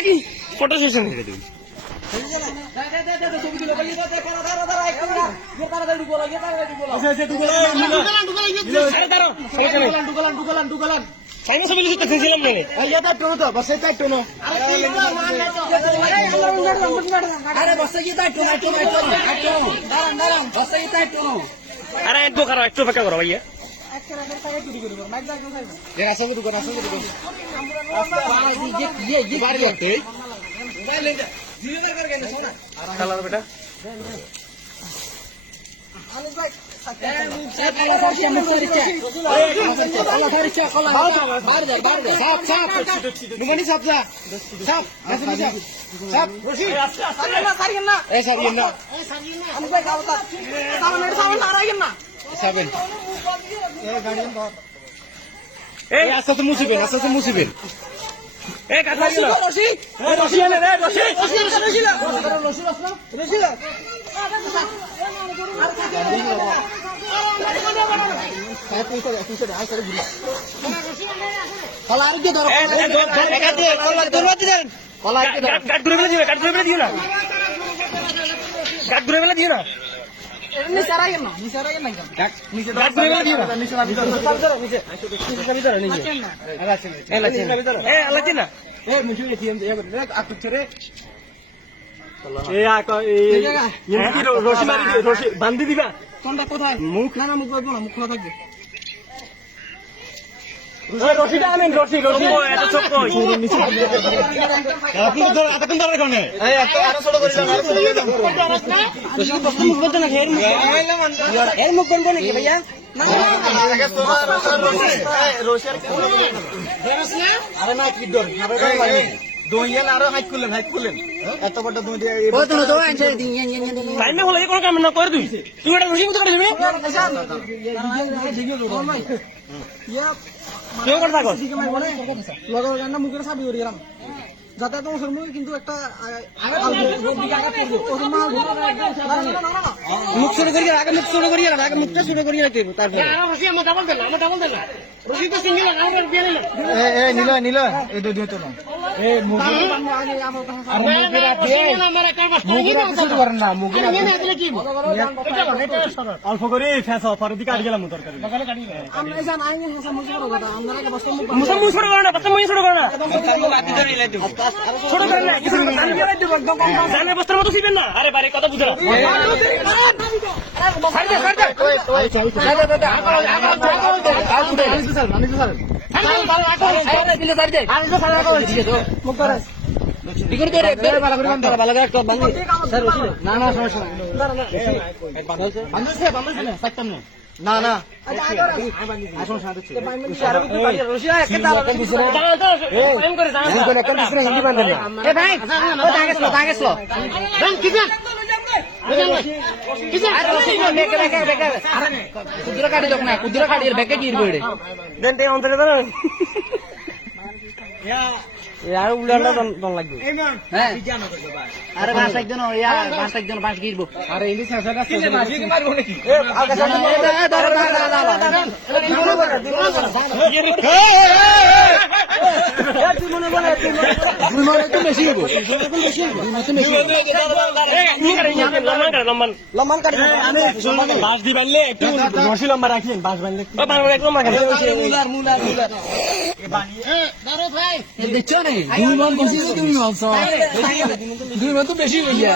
নাকি photo session থেকে দিই আরে একটু খারাপ একটু অপেক্ষা করো ভাইয়া বেটা আস্তে আস্তে মুছিবেন আস্তে আস্তে মুছিবেন বান্ধি দিবা কোথায় মুখ না মুখ বাঁধবো না মুখ খোলা থাকবে রশিটা আনেন রশি রশি মুখ বলতে নাকি এর মুখ বলবো নাকি ভাইয়া আরো হাইট করলেন এত বড় দুই দিয়ে কোনো কাম না করে তুই তুই এটা রশি কোথায় দিবি মুখের সাবি করি গেলাম যাতায়াত মুখে কিন্তু একটা মুখ শুরু করি আগে মুখ শুরু করি আগে মুখটা শুরু করি তারপরে নিল এই দুই তো না অল্প করে পরের দিকে আট গেলাম তরকারি বস্তার মতো ছিলেন না আরে বারে কথা বুঝা না না কুদুরা কাটি দেখ না কুদুরা কাটি বেকে কি আর উল্টা দন লাগবে হ্যাঁ আরে বাস একজন বাস একজন বাস গিরবো আরে ইংলিশ মারবো নাকি বাস দি বানলে একটু রশি লম্বা রাখেন বাস বানলে দেখছো না দুই মান বসে তুমি বলছো দুই মান তো বেশি হইয়া